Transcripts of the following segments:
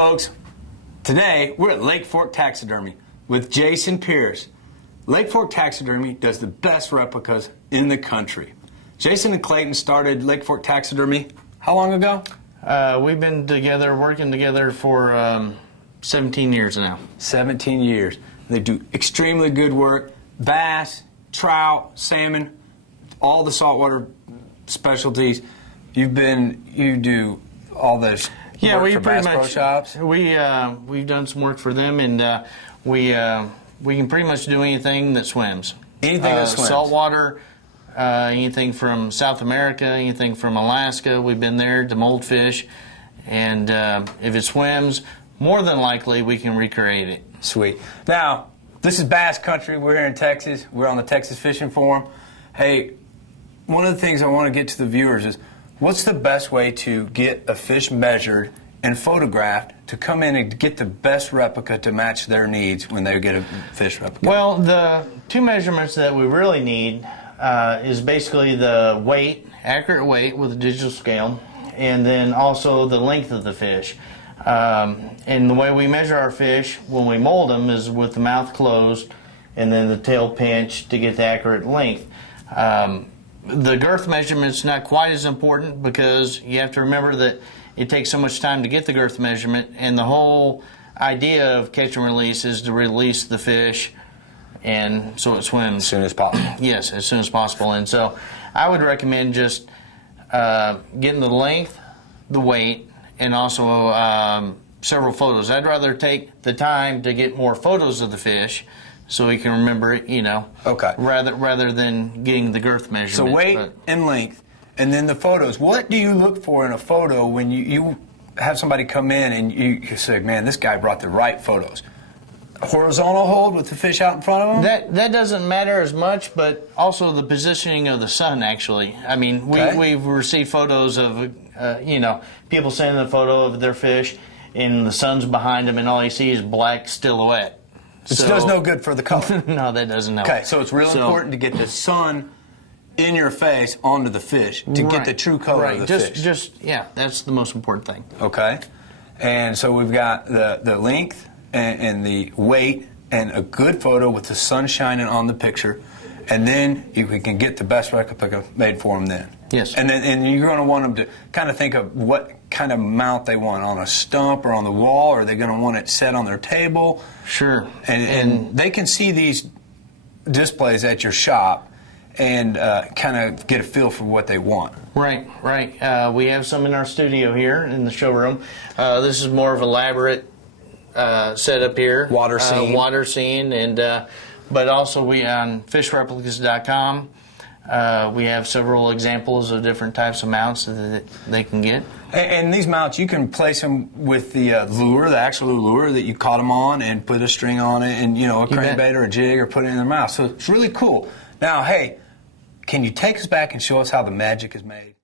folks. Today, we're at Lake Fork Taxidermy with Jason Pierce. Lake Fork Taxidermy does the best replicas in the country. Jason and Clayton started Lake Fork Taxidermy how long ago? We've been together, working together for 17 years now. 17 years. They do extremely good work. Bass, trout, salmon, all the saltwater specialties. You do all those. Yeah, we for pretty Bass Pro much Shops. We've done some work for them, and we can pretty much do anything that swims. Anything that swims. Saltwater, anything from South America, anything from Alaska. We've been there to mold fish, and if it swims, more than likely we can recreate it. Sweet. Now, this is bass country. We're here in Texas. We're on the Texas Fishing Forum. Hey, one of the things I want to get to the viewers is, what's the best way to get a fish measured and photographed to come in and get the best replica to match their needs when they get a fish replica? Well, the two measurements that we really need is basically the weight, accurate weight with a digital scale, and then also the length of the fish. And the way we measure our fish when we mold them is with the mouth closed and then the tail pinched to get the accurate length. The girth measurement's not quite as important because you have to remember that it takes so much time to get the girth measurement, and the whole idea of catch and release is to release the fish and so it swims As soon as possible. Yes, as soon as possible. And so I would recommend just getting the length, the weight, and also several photos. I'd rather take the time to get more photos of the fish so we can remember it, you know. Okay. Rather than getting the girth measurement. So weight and length, and then the photos. What do you look for in a photo when you have somebody come in and you say, man, this guy brought the right photos? Horizontal hold with the fish out in front of them? That doesn't matter as much, but also the positioning of the sun, actually. I mean, we've received photos of, people sending a photo of their fish, and the sun's behind them, and all you see is black silhouette. Which does no good for the color. No, that doesn't help. Okay, so it's real important to get the sun in your face onto the fish to get the true color of the fish. Yeah, that's the most important thing. Okay, and so we've got the length and the weight and a good photo with the sun shining on the picture, and then we can get the best replica made for them then. Yes. And you're going to want them to kind of think of what kind of mount they want, on a stump or on the wall, or are they going to want it set on their table? Sure. And they can see these displays at your shop and kind of get a feel for what they want. Right. We have some in our studio here in the showroom. This is more of elaborate setup here. Water scene. And but also we on fishreplicas.com. We have several examples of different types of mounts that they can get. And these mounts, you can place them with the lure, the actual lure that you caught them on, and put a string on it, and a crankbait or a jig, or put it in their mouth. So it's really cool. Now, hey, can you take us back and show us how the magic is made?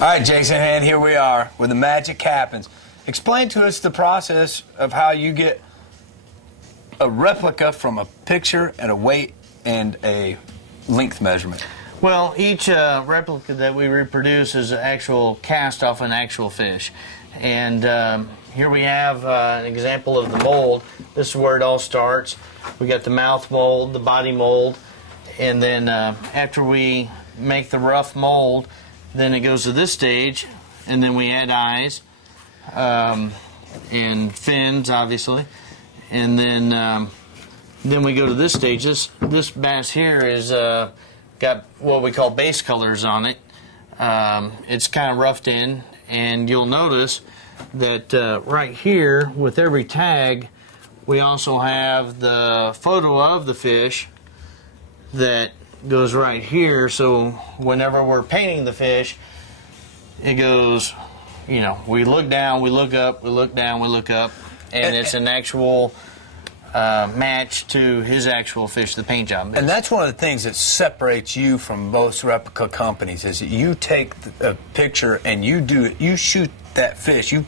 All right, Jason, and here we are where the magic happens. Explain to us the process of how you get a replica from a picture and a weight and a length measurement. Well, each replica that we reproduce is an actual cast off an actual fish. And here we have an example of the mold. This is where it all starts. We got the mouth mold, the body mold, and then after we make the rough mold, then it goes to this stage, and then we add eyes and fins, obviously, and then we go to this stage. This bass here is got what we call base colors on it. It's kind of roughed in, and you'll notice that right here with every tag we also have the photo of the fish that goes right here. So whenever we're painting the fish, it goes, you know, we look down, we look up, we look down, we look up, and it's an actual match to his actual fish, the paint job. And that's one of the things that separates you from most replica companies is that you take a picture and you shoot that fish, you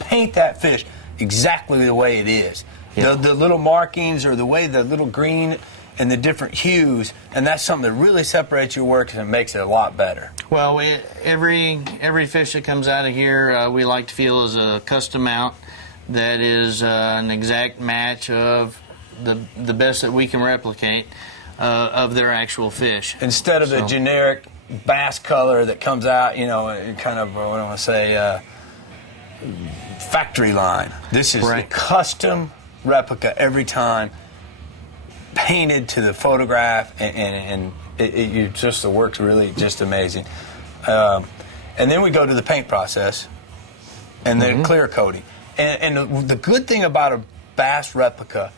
paint that fish exactly the way it is. Yeah. The little markings or the way the little green and the different hues, and that's something that really separates your work and makes it a lot better. Well, every fish that comes out of here, we like to feel is a custom mount that is an exact match of the best that we can replicate of their actual fish. Instead of the generic bass color that comes out, you know, kind of, what do I want to say, factory line. This is a custom replica every time, painted to the photograph, and the work's really just amazing. And then we go to the paint process and then clear coating. And the good thing about a bass replica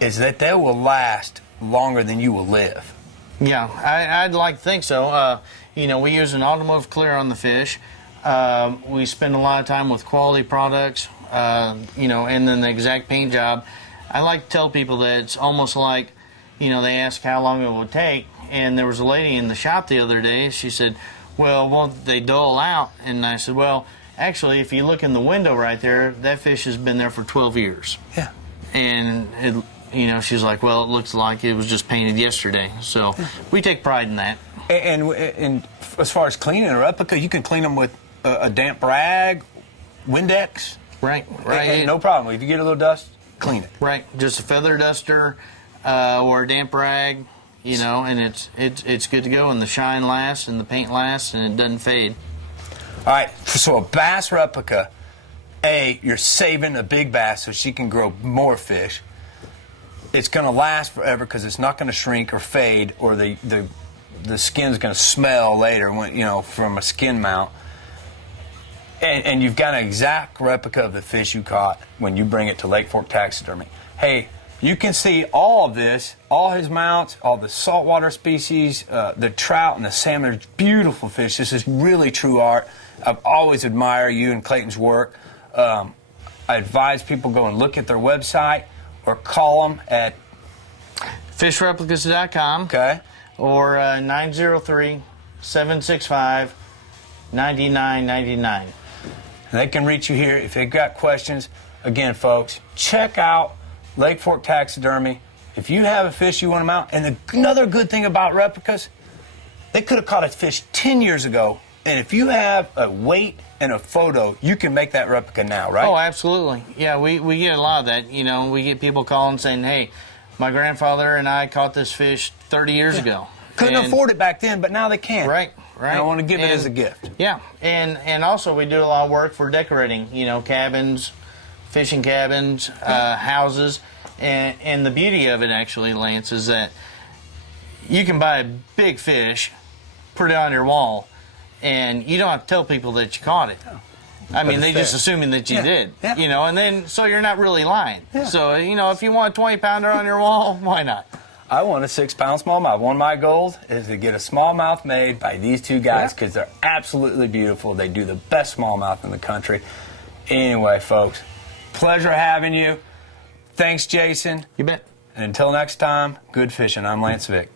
is that they will last longer than you will live. Yeah, I'd like to think so. You know, we use an automotive clear on the fish. We spend a lot of time with quality products, you know, and then the exact paint job. I like to tell people that it's almost like, you know, they ask how long it will take, and there was a lady in the shop the other day, she said, well, won't they dull out? And I said, well, actually, if you look in the window right there, that fish has been there for 12 years. Yeah. And, you know, she's like, well, it looks like it was just painted yesterday. So we take pride in that. And as far as cleaning a replica, you can clean them with a damp rag, Windex. Right. And no problem. If you get a little dust, clean it. Right. Just a feather duster or a damp rag, you know, and it's good to go, and the shine lasts and the paint lasts and it doesn't fade. All right, so a bass replica, you're saving a big bass so she can grow more fish. It's going to last forever because it's not going to shrink or fade, or the skin's going to smell later when, you know, from a skin mount. And you've got an exact replica of the fish you caught when you bring it to Lake Fork Taxidermy. Hey, you can see all of this, all his mounts, all the saltwater species, the trout and the salmon. They're beautiful fish. This is really true art. I've always admired you and Clayton's work. I advise people go and look at their website or call them at fishreplicas.com. Okay. Or 903-765-9999. And they can reach you here if they've got questions. Again, folks, check out Lake Fork Taxidermy. If you have a fish you want to mount, and another good thing about replicas, they could have caught a fish 10 years ago, and if you have a weight and a photo, you can make that replica now, right? Oh, absolutely. Yeah, we get a lot of that. You know, we get people calling saying, hey, my grandfather and I caught this fish 30 years ago. Couldn't afford it back then, but now they can. Right. I want to give it as a gift. Yeah, and also we do a lot of work for decorating, you know, cabins, fishing cabins, houses, and the beauty of it actually, Lance, is that you can buy a big fish, put it on your wall, and you don't have to tell people that you caught it. I mean, they just assuming that you did, you know, and then so you're not really lying. So, you know, if you want a 20-pounder on your wall, why not? I want a 6-pound smallmouth. One of my goals is to get a smallmouth made by these two guys because they're absolutely beautiful. They do the best smallmouth in the country. Anyway, folks, pleasure having you. Thanks, Jason. You bet. And until next time, good fishing. I'm Lance Vick.